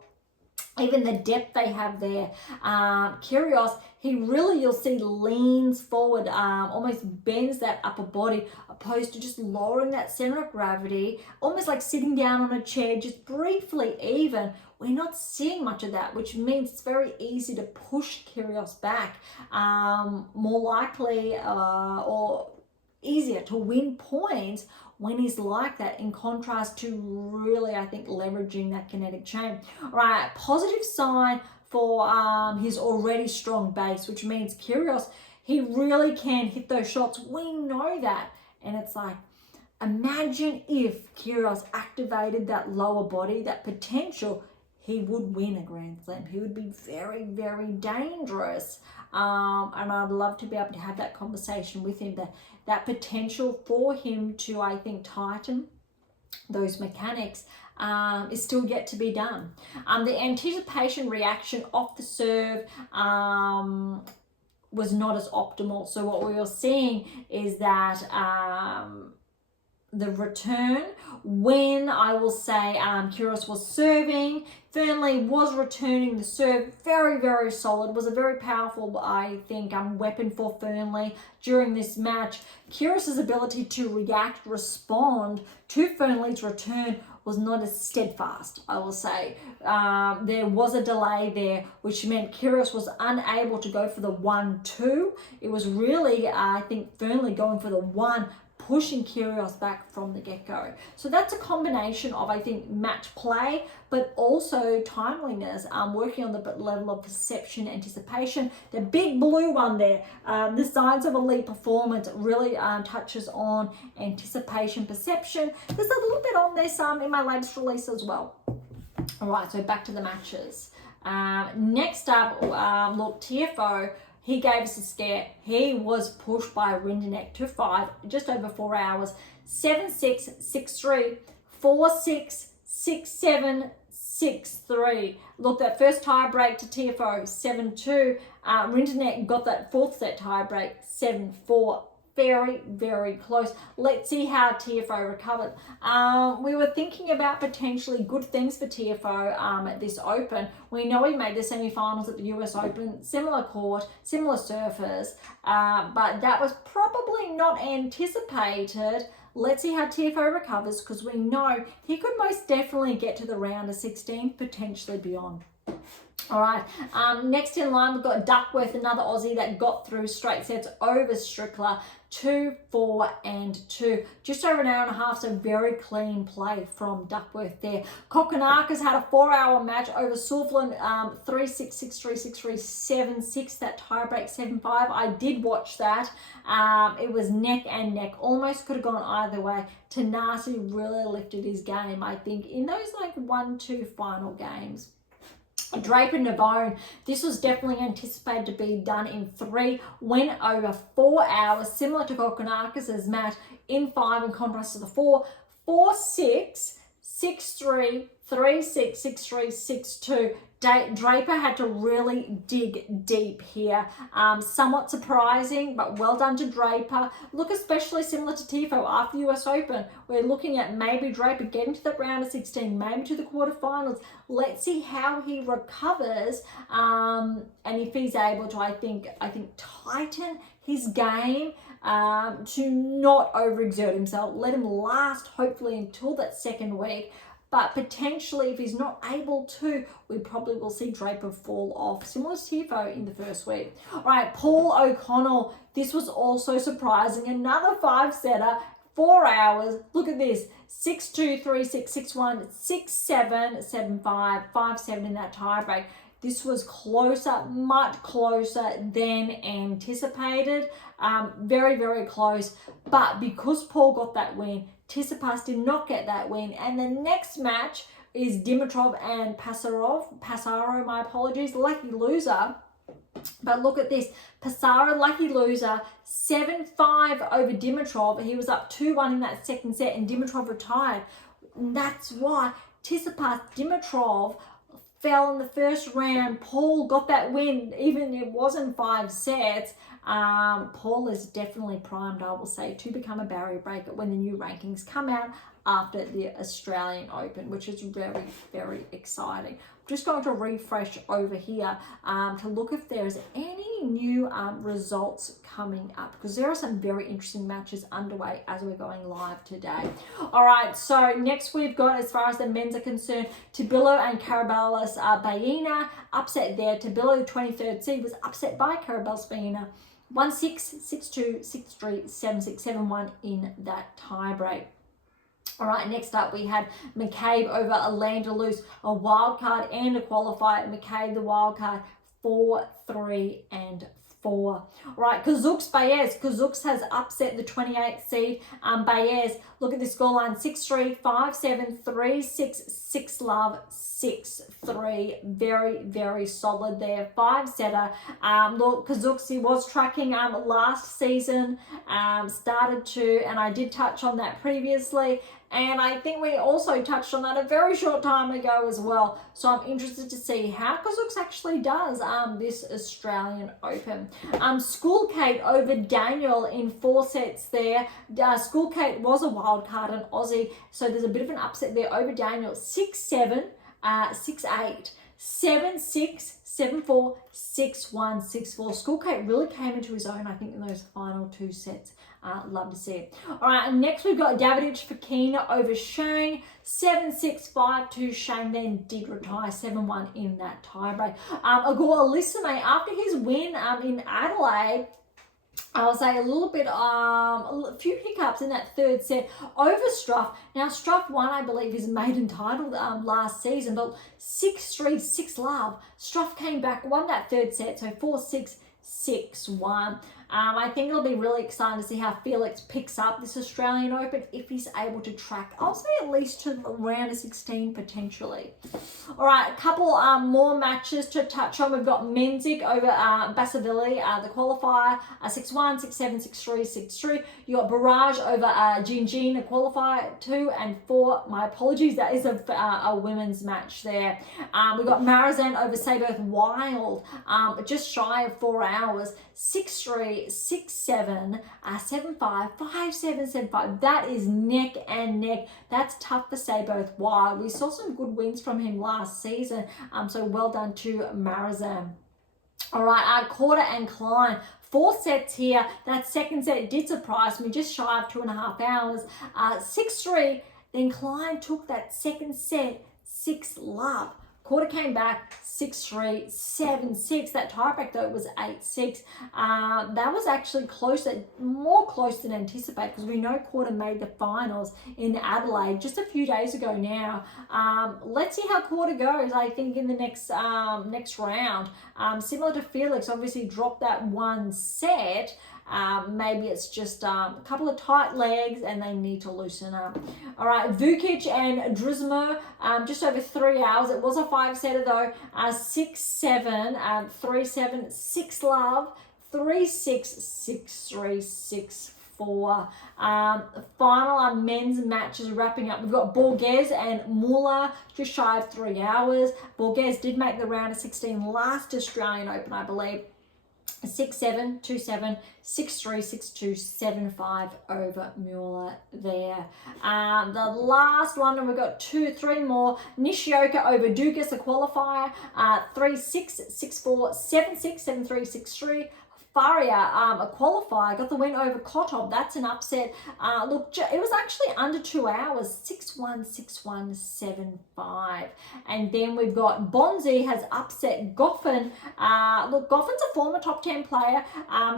Even the depth they have there. Kyrgios, he really, you'll see, leans forward, almost bends that upper body, opposed to just lowering that center of gravity, almost like sitting down on a chair, just briefly even. We're not seeing much of that, which means it's very easy to push Kyrgios back. More likely or easier to win points when he's like that, in contrast to really, I think, leveraging that kinetic chain. All right, positive sign for his already strong base, which means Kyrgios, he really can hit those shots. We know that. And it's like, imagine if Kyrgios activated that lower body, that potential, he would win a Grand Slam. He would be very, very dangerous. And I'd love to be able to have that conversation with him, that potential for him to, I think, tighten those mechanics is still yet to be done. The anticipation reaction off the serve was not as optimal. So what we were seeing is that the return, when I will say Kyrgios was serving, Fernley was returning the serve, very, very solid. Was a very powerful, I think, weapon for Fernley during this match. Kyrgios' ability to react, respond to Fernley's return was not as steadfast, I will say. There was a delay there, which meant Kyrgios was unable to go for the 1-2. It was really, I think, Fernley going for the 1, pushing Kyrgios back from the get-go. So that's a combination of, I think, match play, but also timeliness, working on the level of perception, anticipation. The big blue one there, the signs of elite performance, really touches on anticipation, perception. There's a little bit on this in my latest release as well. All right, so back to the matches. Next up, look, TFO, he gave us a scare. He was pushed by Rinderknech to 5, just over 4 hours. 7-6, 6-3, 4-6, 6-7, 6-3. Look, that first tie break to TFO, 7-2. Rinderknech got that fourth set tie break, 7-4. Very, very close. Let's see how TFO recovered. We were thinking about potentially good things for TFO at this Open. We know he made the semi-finals at the US Open, similar court, similar surface, but that was probably not anticipated. Let's see how TFO recovers, because we know he could most definitely get to the round of 16, potentially beyond. All right, next in line, we've got Duckworth, another Aussie that got through straight sets over Strickler, 2-4 and 2. Just over an hour and a half, so very clean play from Duckworth there. Kokkinakis had a 4-hour match over Soufflin, 3-6, 6-3, 6-3, 7-6, that tiebreak 7-5. I did watch that. It was neck and neck. Almost could have gone either way. Tanasi really lifted his game, I think, in those like 1-2 final games. Draper Navone, this was definitely anticipated to be done in 3, went over 4 hours, similar to Kokkinakis' match, in 5 in contrast to the 4. 4-6, 6-3, 3-6, 6-3, 6-2. Draper had to really dig deep here. Somewhat surprising, but well done to Draper. Look, especially similar to TFO after the US Open. We're looking at maybe Draper getting to the round of 16, maybe to the quarterfinals. Let's see how he recovers, and if he's able to, I think tighten his game to not overexert himself. Let him last, hopefully, until that second week. But potentially, if he's not able to, we probably will see Draper fall off, similar to TFO in the first week. All right, Paul O'Connell. This was also surprising. Another 5-setter, 4 hours. Look at this. 6-2, 3-6, 6-1, 6-7, 7-5, 5-7 in that tiebreak. This was closer, much closer than anticipated. Very, very close. But because Paul got that win, Tsitsipas did not get that win. And the next match is Dimitrov and Passaro, my apologies, lucky loser. But look at this. Passaro, lucky loser, 7-5 over Dimitrov. He was up 2-1 in that second set and Dimitrov retired. And that's why Tsitsipas, Dimitrov fell in the first round. Paul got that win, even if it wasn't 5 sets. Paul is definitely primed, I will say, to become a barrier breaker when the new rankings come out after the Australian Open, which is very, very exciting. I'm just going to refresh over here to look if there's any new results coming up, because there are some very interesting matches underway as we're going live today. All right, so next we've got, as far as the men's are concerned, Tabilo and Carabalis Baena, upset there. Tabilo, 23rd seed, was upset by Carabalis Baena, 1-6, 6-2, 6-3, 7-6, 7-1 in that tiebreak. All right, next up we had McCabe over Alandalus, a wild card and a qualifier. McCabe, the wild card, 4-3 and 4. All right, Kazuks Baez. Kazuks has upset the 28th seed. Baez, look at this scoreline, 6-3, 5-7, 3-6, 6-love, 6-3. Very, very solid there. 5-setter. Look, Kazuks, he was tracking last season, started to, and I did touch on that previously. And I think we also touched on that a very short time ago as well. So I'm interested to see how Kazuks actually does this Australian Open. School Kate over Daniel in 4 sets there. School Kate was a wild card, an Aussie. So there's a bit of an upset there over Daniel. 6-7, 6-8, 7-6, 7-4, 6-1, 6-4. School Kate really came into his own, I think, in those final 2 sets. Love to see it. All right, and next we've got Davidovich Fokina over Shane, 7-6, 5-2. Shane then did retire, 7-1 in that tiebreak. Igor Alisime, after his win in Adelaide, I'll say a few hiccups in that 3rd set over Struff. Now, Struff won, I believe, his maiden title last season, but 6-3, 6-love. Struff came back, won that 3rd set, so 4-6, 6-1. I think it'll be really exciting to see how Felix picks up this Australian Open if he's able to track, I'll say at least to the round of 16 potentially. All right, a couple more matches to touch on. We've got Bencic over Basilashvili, the qualifier, 6-1, 6-7, 6-3, 6-3. You got Berge over Jinjin, the qualifier, 2 and 4. My apologies, that is a women's match there. We've got Marizan over Sabeth Wild, just shy of 4 hours, 6-3, 6-7, 7-5, 5-7, 7-5. That is neck and neck. That's tough for Sabeth Wild. We saw some good wins from him last season, so well done to Marizan. All right, Quarter and Klein. 4 sets here. That second set did surprise me, just shy of 2.5 hours. 6-3. Then Klein took that second set 6-love. Quarter came back 6-3, 7-6. That tiebreak though was 8-6. That was actually more close than anticipated, because we know Quarter made the finals in Adelaide just a few days ago now. Let's see how Quarter goes. I think in the next round, similar to Felix, obviously dropped that one set. Maybe it's just a couple of tight legs and they need to loosen up. All right, Vukic and Druzmo, just over 3 hours. It was a 5-setter though. 6-7, 3-7, 6-love, 3-6, 6-3, 6-4. Final men's matches wrapping up. We've got Borges and Muller, just shy of 3 hours. Borges did make the round of 16 last Australian Open, I believe. 6-7, 2-7, 6-3, 6-2, 7-5 over Muller there. The last one, and we've got 3 more. Nishioka over Dugas, a qualifier, 3-6, 6-4, 7-6, 7-3, 6-3. Faria, a qualifier, got the win over Kotov. That's an upset. Look, it was actually under 2 hours, 6-1, 6-1, 7-5. And then we've got Bonzi has upset Goffin. Look, Goffin's a former top 10 player.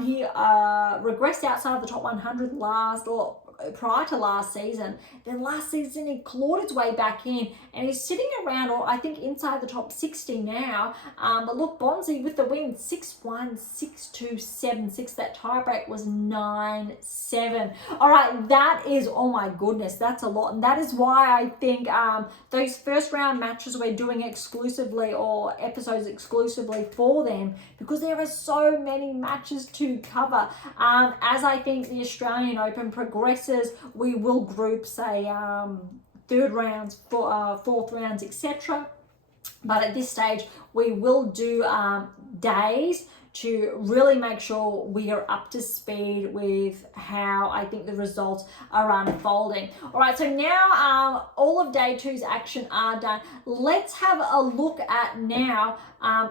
He regressed outside of the top 100 prior to last season. Then last season he clawed his way back in and he's sitting around, or I think inside the top 60 now. But look, Bonzi with the win, 6-1, 6-2, 7-6. That tiebreak was 9-7. All right, that is, oh my goodness, that's a lot. And that is why I think those first round matches we're doing exclusively, or episodes exclusively for them, because there are so many matches to cover. As I think the Australian Open progresses, we will group, say, third rounds, fourth rounds, etc. But at this stage, we will do days to really make sure we are up to speed with how I think the results are unfolding. All right, so now all of day 2's action are done. Let's have a look at now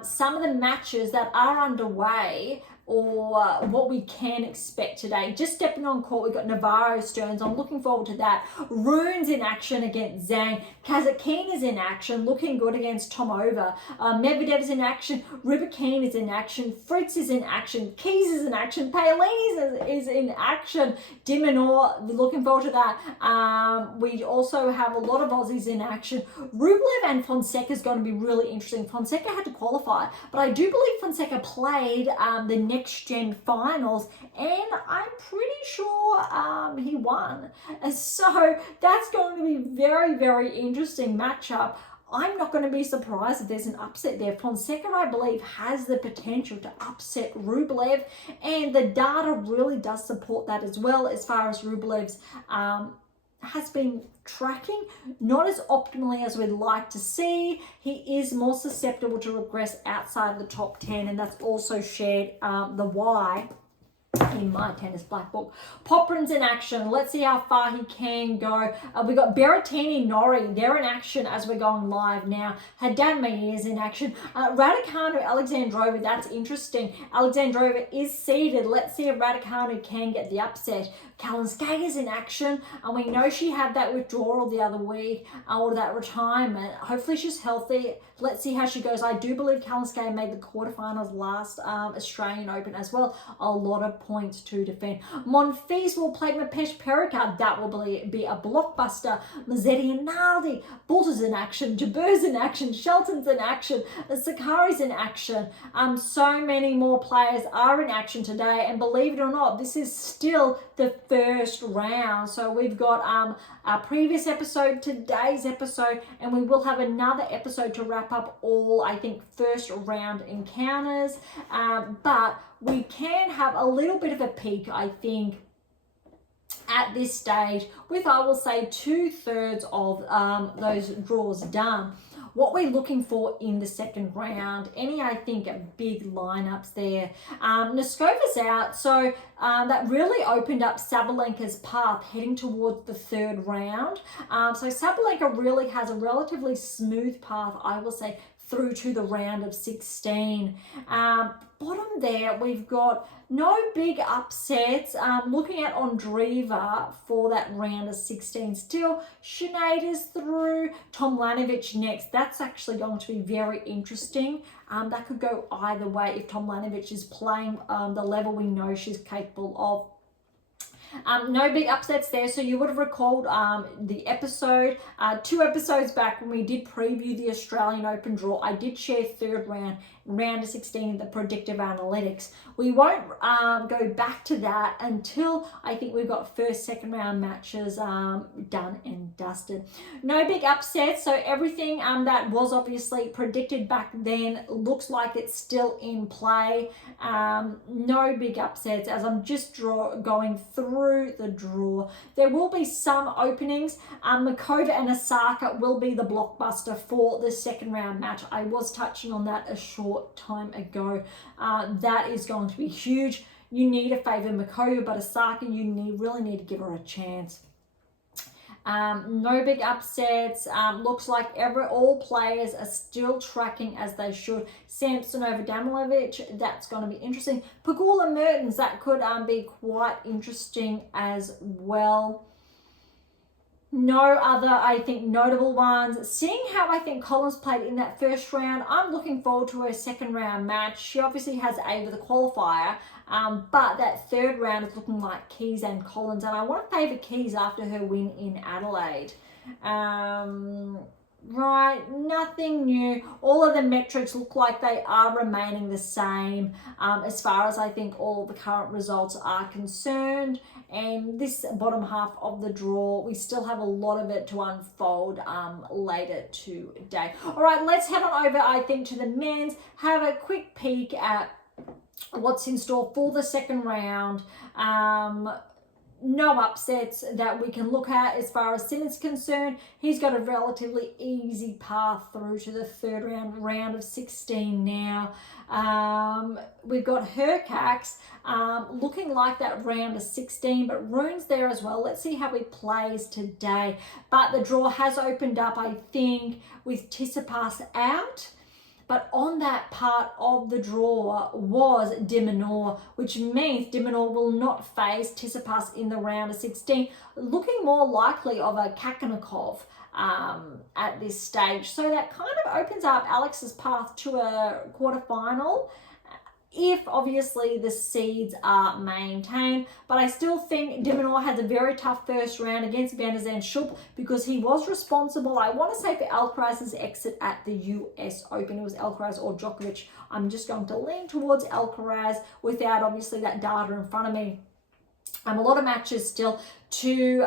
some of the matches that are underway, or what we can expect today. Just stepping on court, we've got Navarro Stearns. I'm looking forward to that. Rune's in action against Zhang. Kazakin is in action, looking good against Tomova. Medvedev's in action. Rybakina is in action. Fritz is in action. Keys is in action. Paolini is in action. Dimonor, looking forward to that. We also have a lot of Aussies in action. Rublev and Fonseca is going to be really interesting. Fonseca had to qualify, but I do believe Fonseca played the next gen finals, and I'm pretty sure he won. And so that's going to be very, very interesting matchup. I'm not going to be surprised if there's an upset there. Fonseca, I believe, has the potential to upset Rublev, and the data really does support that as well, as far as Rublev's has been tracking, not as optimally as we'd like to see. He is more susceptible to regress outside of the top 10, and that's also shared the why in my tennis black book. Poprin's in action. Let's see how far he can go. We got Berrettini, Norrie. They're in action as we're going live now. Haddad Maia is in action. Raducanu, Alexandrova. That's interesting. Alexandrova is seeded. Let's see if Raducanu can get the upset. Kalinskay's in action, and we know she had that withdrawal the other week, or that retirement. Hopefully she's healthy. Let's see how she goes. I do believe Kalinskaya made the quarterfinals last Australian Open as well. A lot of points to defend. Monfils will play Mapesh Perikard. That will be a blockbuster. Mazzetti and Naldi. Boulter's in action. Jaber's in action. Shelton's in action. Sakari's in action. So many more players are in action today, and believe it or not, this is still the first round. So we've got our previous episode, today's episode, and we will have another episode to wrap up all, I think, first round encounters. But we can have a little bit of a peek, I think, at this stage with, I will say, 2/3 of those draws done. What we're looking for in the second round, I think, big lineups there. Neskova's out, so that really opened up Sabalenka's path heading towards the third round. So Sabalenka really has a relatively smooth path, I will say, through to the round of 16. Bottom there, we've got no big upsets. Looking at Ondrieva for that round of 16 still. Sinead's through. Tomljanovic next. That's actually going to be very interesting. That could go either way if Tomljanovic is playing the level we know she's capable of. No big upsets there. So you would have recalled the episode 2 episodes back when we did preview the Australian Open draw. I did share third round of 16, the predictive analytics. We won't go back to that until I think we've got first, second round matches done and dusted. No big upsets, so everything that was obviously predicted back then looks like it's still in play. No big upsets as I'm just going through the draw. There will be some openings. Muchova and Osaka will be the blockbuster for the second round match. I was touching on that a short time ago. That is going to be huge. You need to favour Muchova, but Osaka, you really need to give her a chance. No big upsets. Looks like all players are still tracking as they should. Samson over Damilovic, that's going to be interesting. Pegula Mertens, that could be quite interesting as well. No other, I think, notable ones. Seeing how I think Collins played in that first round, I'm looking forward to her second round match. She obviously has A with the qualifier, but that third round is looking like Keys and Collins, and I want to favour Keys after her win in Adelaide. Right, nothing new. All of the metrics look like they are remaining the same as far as I think all the current results are concerned. And this bottom half of the draw, we still have a lot of it to unfold later today. All right, let's head on over, I think, to the men's. Have a quick peek at what's in store for the second round. No upsets that we can look at as far as Sinner's concerned. He's got a relatively easy path through to the third round of 16 now. We've got Hurkacz looking like that round of 16, but Rune's there as well. Let's see how he plays today. But the draw has opened up, I think, with Tsitsipas out. But on that part of the draw was de Minaur, which means de Minaur will not face Tsitsipas in the round of 16, looking more likely of a Kakanakov at this stage. So that kind of opens up Alex's path to a quarterfinal, if obviously the seeds are maintained. But I still think de Minaur has a very tough first round against Van der Zandschulp because he was responsible, I want to say, for Alcaraz's exit at the US Open. It was Alcaraz or Djokovic. I'm just going to lean towards Alcaraz without obviously that data in front of me. A lot of matches still to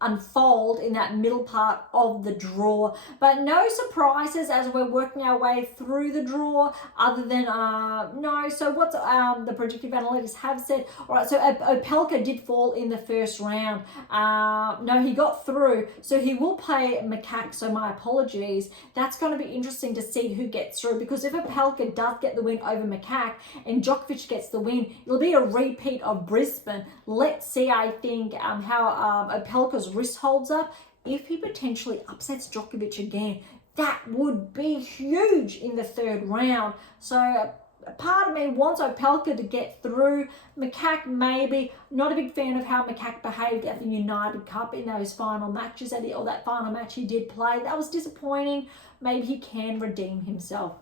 unfold in that middle part of the draw, but no surprises as we're working our way through the draw other than no. So what the predictive analytics have said, all right, so Opelka did fall in the first round. No, he got through, so he will play Macaque, so my apologies. That's going to be interesting to see who gets through, because if Opelka does get the win over Macaque and Djokovic gets the win, it'll be a repeat of Brisbane. Let's see, I think, how Opelka's wrist holds up. If he potentially upsets Djokovic again, that would be huge in the third round. So part of me wants Opelka to get through. Macaque, maybe. Not a big fan of how Macaque behaved at the United Cup in those final matches, or that final match he did play. That was disappointing. Maybe he can redeem himself.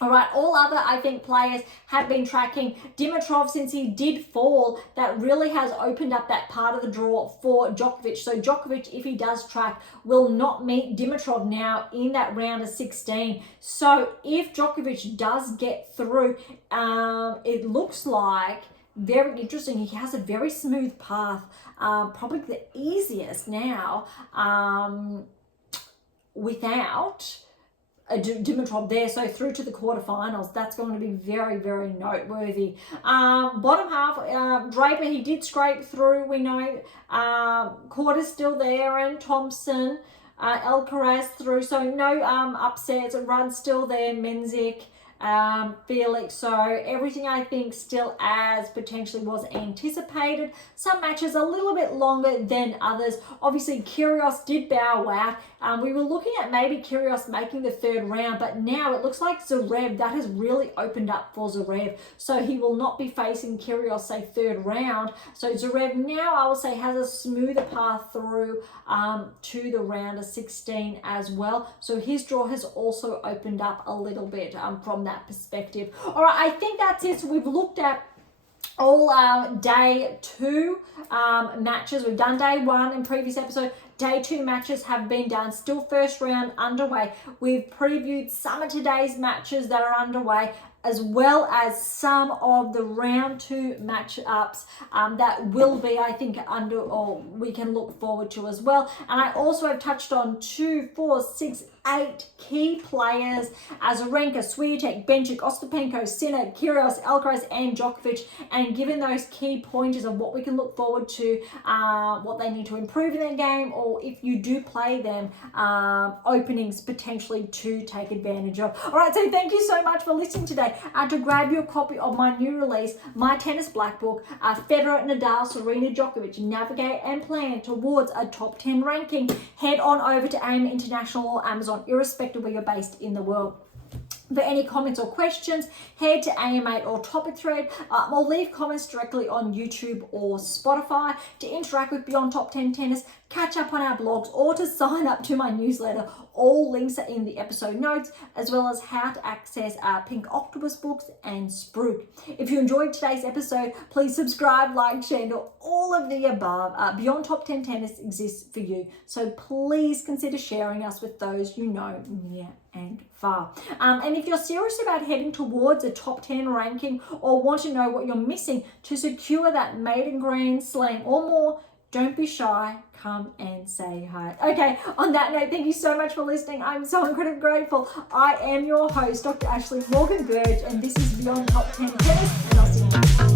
All right, all other, I think, players have been tracking. Dimitrov, since he did fall, that really has opened up that part of the draw for Djokovic. So Djokovic, if he does track, will not meet Dimitrov now in that round of 16. So if Djokovic does get through, it looks like very interesting. He has a very smooth path, probably the easiest now without Dimitrov there, so through to the quarterfinals. That's going to be very, very noteworthy. Bottom half, Draper, he did scrape through, we know. Quarter's still there, and Thompson, Alcaraz through, so no upsets. Rudd's still there, Bencic, Felix, so everything I think still as potentially was anticipated. Some matches a little bit longer than others. Obviously Kyrgios did bow out. We were looking at maybe Kyrgios making the third round, but now it looks like Zverev, that has really opened up for Zverev, so he will not be facing Kyrgios, say, third round. So Zverev now, I will say, has a smoother path through to the round of 16 as well, so his draw has also opened up a little bit from that perspective. All right, I think that's it. So we've looked at all day 2 matches. We've done day 1 in previous episode. Day 2 matches have been done. Still first round underway. We've previewed some of today's matches that are underway, as well as some of the round 2 matchups that will be, I think, or we can look forward to as well. And I also have touched on 2, 4, 6, 8 key players: Azarenka, Swiatek, Bencic, Ostapenko, Sinner, Kyrgios, Alcaraz, and Djokovic, and given those key pointers of what we can look forward to, what they need to improve in their game, or if you do play them, openings potentially to take advantage of. All right, so thank you so much for listening today. To grab your copy of my new release, My Tennis Black Book, Federer, Nadal, Serena, Djokovic, Navigate and Plan Towards a Top 10 Ranking, head on over to AM8 International or Amazon, irrespective of where you're based in the world. For any comments or questions, head to AM8 or Topic Thread, or leave comments directly on YouTube or Spotify. To interact with Beyond Top 10 Tennis, catch up on our blogs, or to sign up to my newsletter, all links are in the episode notes, as well as how to access our Pink Octopus books and Spruik. If you enjoyed today's episode, please subscribe, like, share, and all of the above. Beyond Top 10 Tennis exists for you, so please consider sharing us with those you know near and far. And if you're serious about heading towards a top 10 ranking, or want to know what you're missing to secure that maiden Grand Slam or more, don't be shy, come and say hi. Okay, on that note, thank you so much for listening. I'm so incredibly grateful. I am your host, Dr. Ashley Morgan Berge, and this is Beyond Top 10 Tennis, and I'll see you next time.